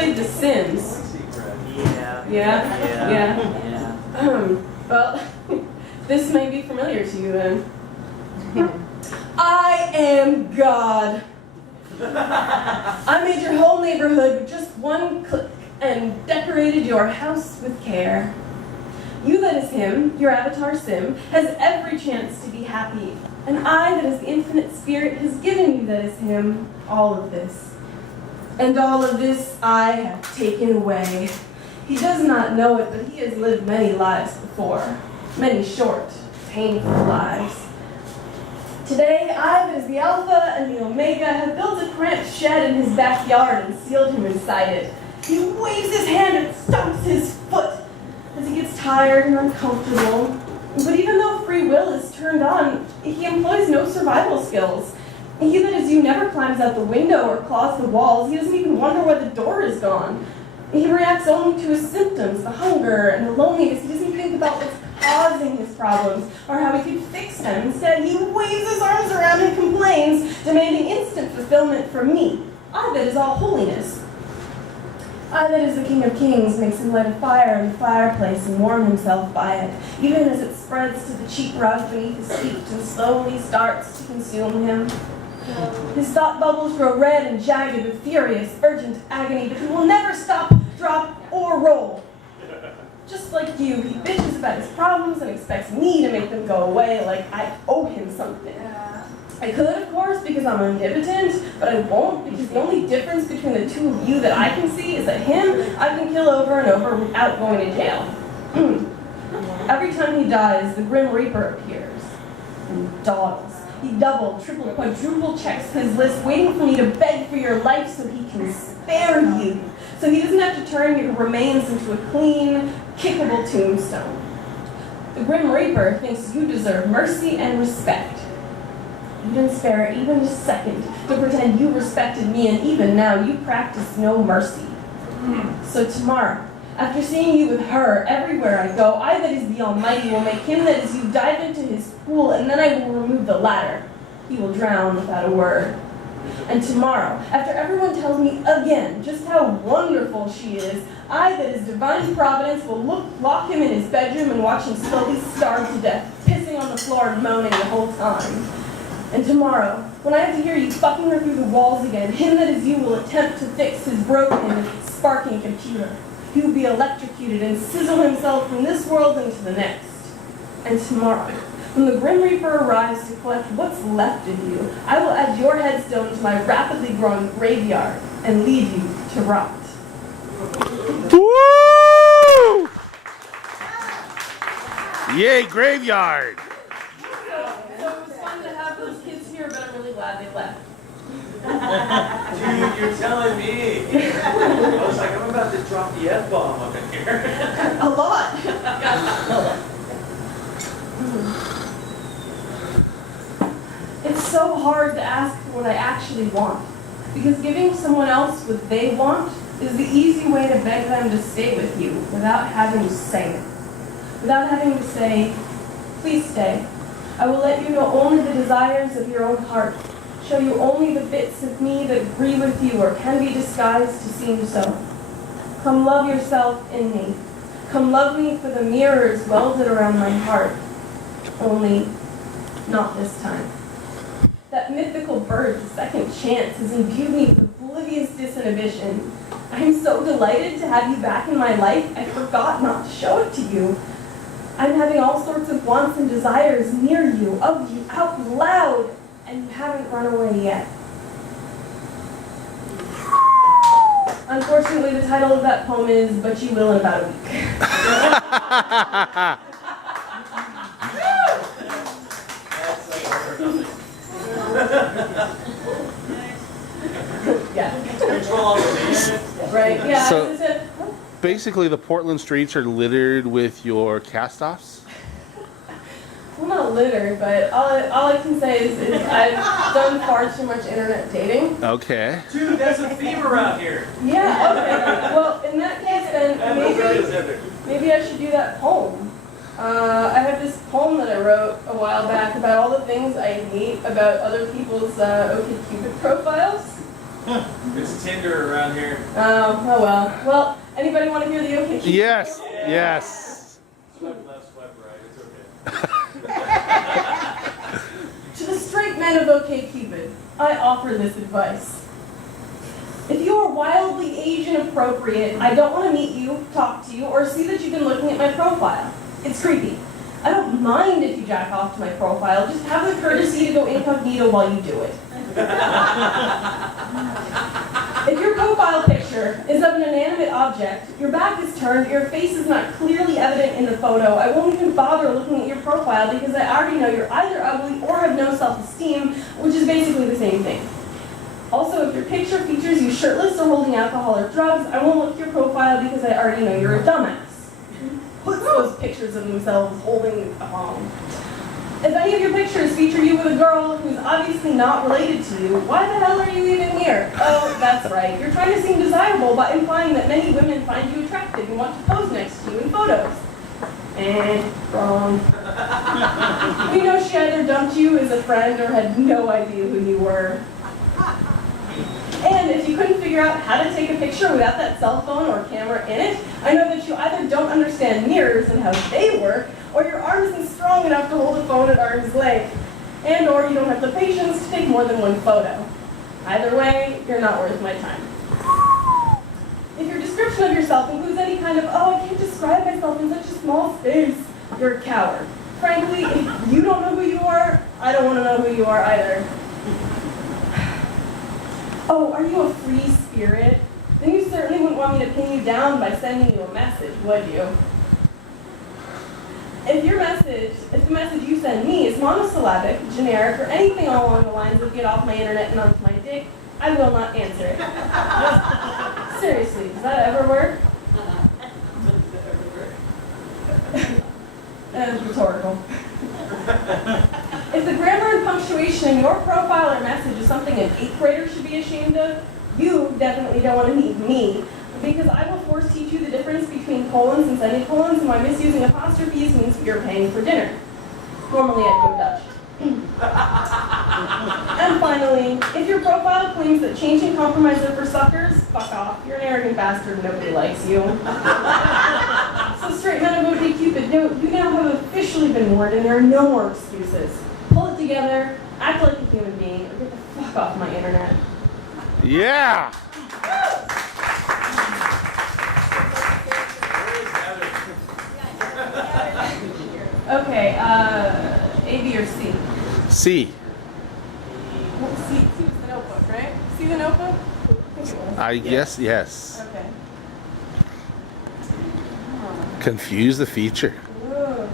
played The Sims? Yeah. Well, this may be familiar to you then. I am God. I made your whole neighborhood with just one click and decorated your house with care. You that is him, your avatar Sim, has every chance to be happy. And I that is the infinite spirit has given you that is him all of this. And all of this I have taken away. He does not know it, but he has lived many lives before. Many short, painful lives. Today, I, that is the Alpha and the Omega, have built a cramped shed in his backyard and sealed him inside it. He waves his hand and stomps his foot as he gets tired and uncomfortable. But even though free will is turned on, he employs no survival skills. He that is you never climbs out the window or claws the walls. He doesn't even wonder where the door is gone. He reacts only to his symptoms, the hunger and the loneliness. He doesn't think about what's causing his problems or how he could fix them. Instead, he waves his arms around and complains, demanding instant fulfillment from me. I that is all holiness. I that is the King of Kings makes him light a fire in the fireplace and warm himself by it, even as it spreads to the cheap rug beneath his feet and slowly starts to consume him. His thought bubbles grow red and jagged with furious, urgent agony, but he will never stop, drop, or roll. Just like you, he bitches about his problems and expects me to make them go away like I owe him something. I could, of course, because I'm omnipotent, but I won't, because the only difference between the two of you that I can see is that him I can kill over and over without going to jail. Every time he dies, the Grim Reaper appears and dawdles. He double, triple, quadruple checks his list, waiting for me to beg for your life so he can spare you. So he doesn't have to turn your remains into a clean, kickable tombstone. The Grim Reaper thinks you deserve mercy and respect. You didn't spare even a second to pretend you respected me, and even now you practice no mercy. So tomorrow, after seeing you with her everywhere I go, I that is the Almighty will make him that is you dive into his pool, and then I will remove the ladder. He will drown without a word. And tomorrow, after everyone tells me again just how wonderful she is, I that is divine providence will lock him in his bedroom and watch him slowly starve to death, pissing on the floor and moaning the whole time. And tomorrow, when I have to hear you fucking her through the walls again, him that is you will attempt to fix his broken, sparking computer. He will be electrocuted and sizzle himself from this world into the next. And tomorrow, when the Grim Reaper arrives to collect what's left of you, I will add your headstone to my rapidly growing graveyard and leave you to rot. Woo! Yay, graveyard! So it was fun to have those kids here, but I'm really glad they left. Dude, you're telling me. I was like, I'm about to drop the F-bomb up in here. A lot. It's so hard to ask for what I actually want, because giving someone else what they want is the easy way to beg them to stay with you without having to say it. Without having to say, please stay. I will let you know only the desires of your own heart, show you only the bits of me that agree with you or can be disguised to seem so. Come love yourself in me. Come love me for the mirrors welded around my heart. Only not this time. That mythical bird, the second chance, has imbued me with oblivious disinhibition. I am so delighted to have you back in my life, I forgot not to show it to you. I'm having all sorts of wants and desires near you, of you, out loud, and you haven't run away yet. Unfortunately, the title of that poem is But You Will in About a Week. Yeah. Control the Right, yeah. So- Basically, the Portland streets are littered with your cast-offs. Well, not littered, but all I can say is I've done far too much internet dating. Okay. Dude, that's a theme around here. Yeah, okay. Well, in that case, then maybe I should do that poem. I have this poem that I wrote a while back about all the things I hate about other people's OkCupid profiles. It's Tinder around here. Oh well. Well, anybody want to hear the okay? Yes, yes. Swipe left, swipe right. It's okay. To the straight men of OkCupid, I offer this advice. If you are wildly age inappropriate, I don't want to meet you, talk to you, or see that you've been looking at my profile. It's creepy. I don't mind if you jack off to my profile, just have the courtesy to go incognito while you do it. If your profile picture is of an inanimate object, your back is turned, your face is not clearly evident in the photo, I won't even bother looking at your profile because I already know you're either ugly or have no self-esteem, which is basically the same thing. Also, if your picture features you shirtless or holding alcohol or drugs, I won't look at your profile because I already know you're a dumbass. Puts those pictures of themselves holding a bomb. If any of your pictures feature you with a girl who's obviously not related to you, why the hell are you even here? Oh, that's right. You're trying to seem desirable by implying that many women find you attractive and want to pose next to you in photos. Wrong. We know she either dumped you as a friend or had no idea who you were. And if you couldn't figure out how to take a picture without that cell phone or camera in it, I know that you either don't understand mirrors and how they work, or your arm isn't strong enough to hold a phone at arm's length, and or you don't have the patience to take more than one photo. Either way, you're not worth my time. If your description of yourself includes any kind of, oh, I can't describe myself in such a small space, you're a coward. Frankly, if you don't know who you are, I don't want to know who you are either. Oh, are you a free spirit? Then you certainly wouldn't want me to pin you down by sending you a message, would you? If the message you send me is monosyllabic, generic, or anything along the lines of get off my internet and onto my dick, I will not answer it. Seriously, does that ever work? Rhetorical. If the grammar and punctuation in your profile or message is something an 8th grader should be ashamed of, you definitely don't want to meet me, because I will force teach you the difference between colons and semicolons and why misusing apostrophes means you're paying for dinner. Normally I'd go Dutch. And finally, if your profile claims that changing compromiser for suckers, fuck off. You're an arrogant bastard, nobody likes you. So straight men of OkCupid, you now have officially been warned and there are no more excuses. Pull it together, act like a human being, or get the fuck off my internet. Yeah. Okay, A, B, or C? C. Well, C was the notebook, right? See the notebook? I guess yes. Okay. Confuse the feature. Ooh,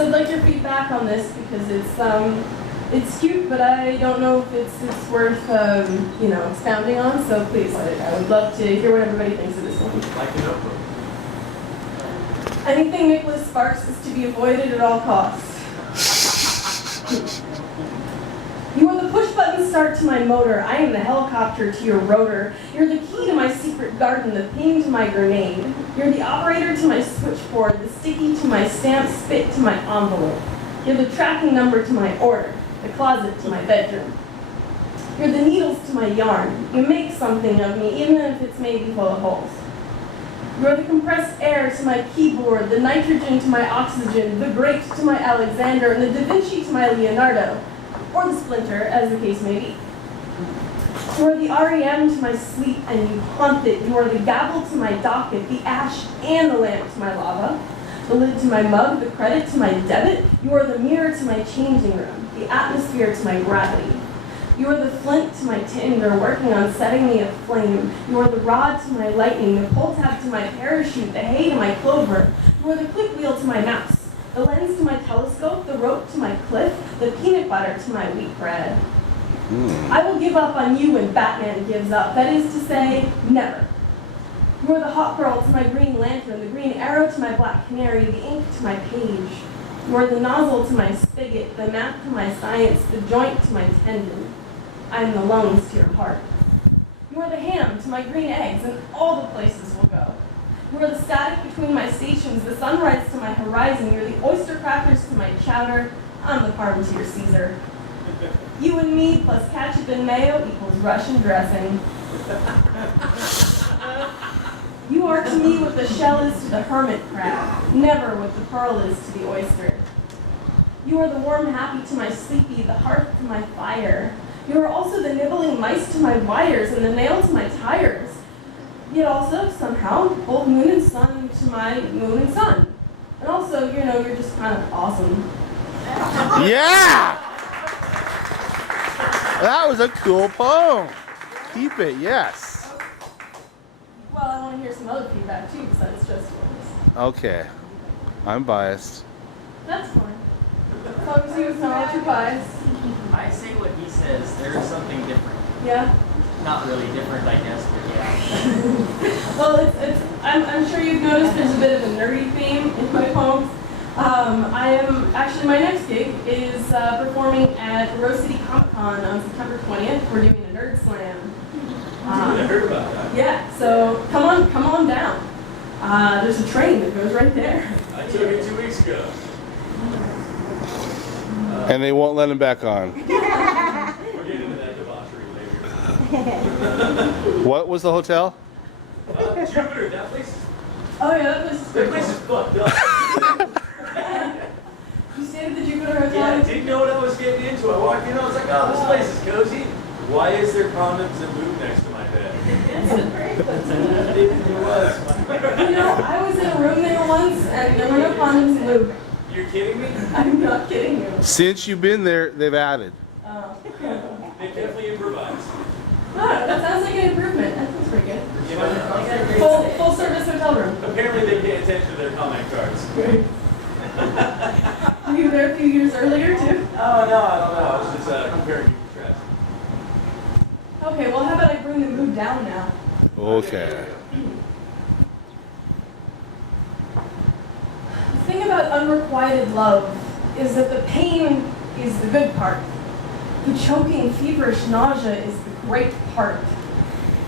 I'd like your feedback on this because it's cute, but I don't know if it's worth expounding on. So please, I would love to hear what everybody thinks of this one. Like a notebook. Anything Nicholas Sparks is to be avoided at all costs. You are the push-button start to my motor. I am the helicopter to your rotor. You're the key to my secret garden, the ping to my grenade. You're the operator to my switchboard, the sticky to my stamp, spit to my envelope. You're the tracking number to my order, the closet to my bedroom. You're the needles to my yarn. You make something of me, even if it's maybe full of holes. You're the compressed air to my keyboard, the nitrogen to my oxygen, the grate to my Alexander, and the Da Vinci to my Leonardo. Or the splinter, as the case may be. You are the REM to my sleep, and you haunt it. You are the gavel to my docket, the ash and the lamp to my lava, the lid to my mug, the credit to my debit. You are the mirror to my changing room, the atmosphere to my gravity. You are the flint to my tinder, working on setting me aflame. You are the rod to my lightning, the pull tab to my parachute, the hay to my clover. You are the click wheel to my mouse. The lens to my telescope, the rope to my cliff, the peanut butter to my wheat bread. I will give up on you when Batman gives up. That is to say, never. You are the hot girl to my green lantern, the green arrow to my black canary, the ink to my page. You are the nozzle to my spigot, the map to my science, the joint to my tendon. I am the lungs to your heart. You are the ham to my green eggs, and all the places we'll go. You are the static between my stations, the sunrise to my horizon. You're the oyster crackers to my chowder. I'm the parm to your Caesar. You and me plus ketchup and mayo equals Russian dressing. You are to me what the shell is to the hermit crab, never what the pearl is to the oyster. You are the warm happy to my sleepy, the hearth to my fire. You are also the nibbling mice to my wires and the nail to my tires. Yet also, somehow, both moon and sun to my moon and sun. And also, you're just kind of awesome. Yeah! That was a cool poem. Keep it, yes. Well, I want to hear some other feedback too, besides just yours. Okay. I'm biased. That's fine. As long as you acknowledge your bias. I say what he says. There's something different. Yeah? Not really different, I guess, but yeah. Well, I'm sure you've noticed there's a bit of a nerdy theme in my poems. My next gig is performing at Rose City Comic Con on September 20th. We're doing a nerd slam. I heard about that. Yeah, so come on down. There's a train that goes right there. I took it 2 weeks ago. And they won't let him back on. We'll get into that debauchery later. What was the hotel? Jupiter, that place is, Oh yeah, that place is that pretty place is cool. fucked up. You stayed at the Jupiter Hotel? Yeah, I didn't know what I was getting into. I walked in, I was like, oh, this place is cozy. Why is there condoms and lube next to my bed? I didn't realize. I was in a room there once, and there were no condoms and lube. You're kidding me? I'm not kidding you. Since you've been there, they've added. Oh. They definitely improvised. No, that sounds like an improvement. That sounds pretty good. You know, Full service hotel room. apparently they pay attention to their comment cards. Were you there a few years earlier too? Oh, no, I don't know. I was just comparing you to trash. Okay, well how about I bring the mood down now? Okay. The thing about unrequited love is that the pain is the good part. The choking, feverish nausea is the great part.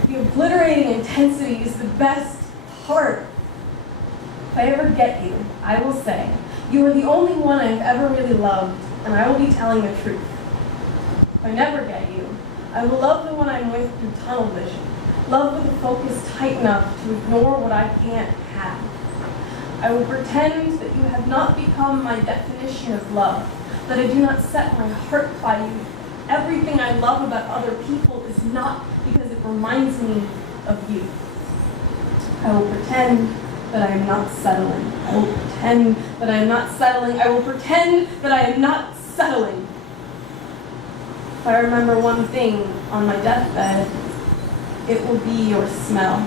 The obliterating intensity is the best part. If I ever get you, I will say, you are the only one I've ever really loved, and I will be telling the truth. If I never get you, I will love the one I'm with through tunnel vision. Love with a focus tight enough to ignore what I can't have. I will pretend that you have not become my definition of love, that I do not set my heart by you. Everything I love about other people is not because it reminds me of you. I will pretend that I am not settling. I will pretend that I am not settling. I will pretend that I am not settling. If I remember one thing on my deathbed, it will be your smell.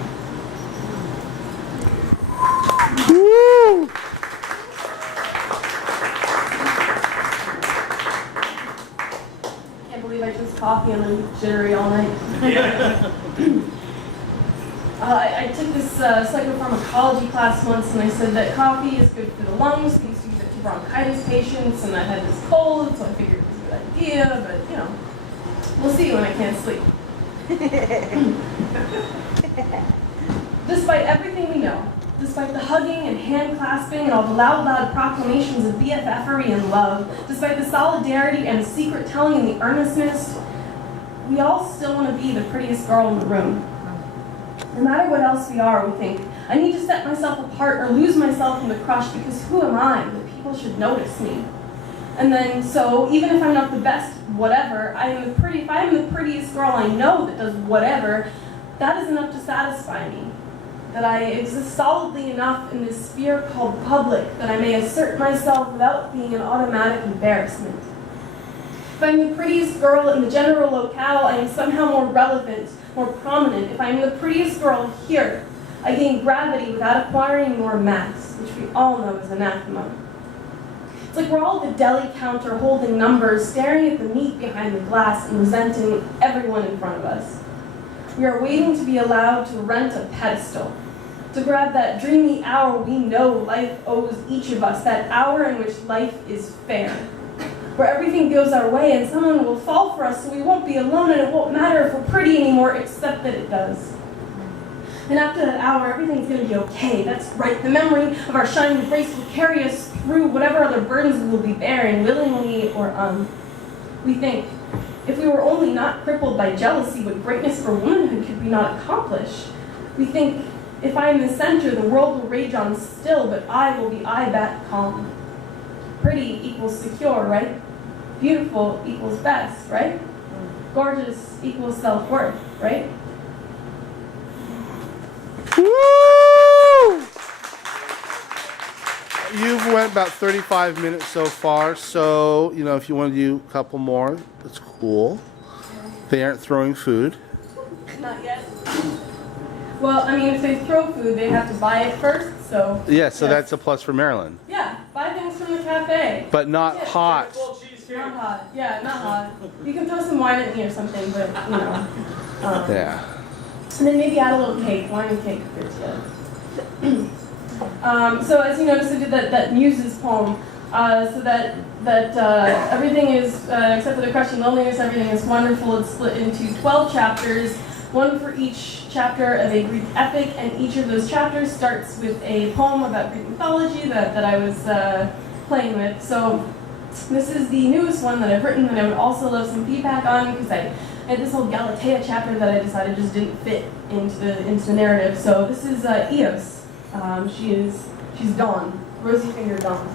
Woo! Can't believe I drank coffee and I'm jittery all night. Yeah. I took this psychopharmacology class once, and I said that coffee is good for the lungs. We used to give it to bronchitis patients, and I had this cold, so I figured it was a good idea, but we'll see when I can't sleep. Despite everything we know, despite the hugging and hand clasping and all the loud proclamations of BFFery and love, despite the solidarity and the secret telling and the earnestness, we all still want to be the prettiest girl in the room. No matter what else we are, we think, I need to set myself apart or lose myself in the crush because who am I that people should notice me? And then, so even if I'm not the best whatever, if I am the prettiest girl I know that does whatever, that is enough to satisfy me. That I exist solidly enough in this sphere called public that I may assert myself without being an automatic embarrassment. If I'm the prettiest girl in the general locale, I am somehow more relevant, more prominent. If I'm the prettiest girl here, I gain gravity without acquiring more mass, which we all know is anathema. It's like we're all at the deli counter holding numbers, staring at the meat behind the glass and resenting everyone in front of us. We are waiting to be allowed to rent a pedestal, to grab that dreamy hour we know life owes each of us, that hour in which life is fair, where everything goes our way and someone will fall for us so we won't be alone and it won't matter if we're pretty anymore except that it does. And after that hour, everything's going to be okay. That's right. The memory of our shining grace will carry us through whatever other burdens we will be bearing, willingly or We think, if we were only not crippled by jealousy, what greatness for womanhood could we not accomplish? We think, if I am the center, the world will rage on still, but I will be I-bat calm. Pretty equals secure, right? Beautiful equals best, right? Gorgeous equals self-worth, right? Woo! You've went about 35 minutes so far, so, if you want to do a couple more, that's cool. They aren't throwing food. Not yet. Well, I mean, if they throw food, they have to buy it first, so... Yeah, so that's a plus for Maryland. Yeah, buy things from the cafe. But not hot. Full cheesecake. Not hot. Yeah, not hot. You can throw some wine at me or something, but, Yeah. And then maybe add a little cake, wine and cake if they're together. So as you notice, I did that Muses poem, so that everything is, except for the crushing loneliness, everything is wonderful. It's split into 12 chapters, one for each chapter of a Greek epic, and each of those chapters starts with a poem about Greek mythology that I was playing with. So this is the newest one that I've written, and I would also love some feedback on, because I had this whole Galatea chapter that I decided just didn't fit into the narrative. So this is Eos. She's Dawn, rosy-fingered Dawn.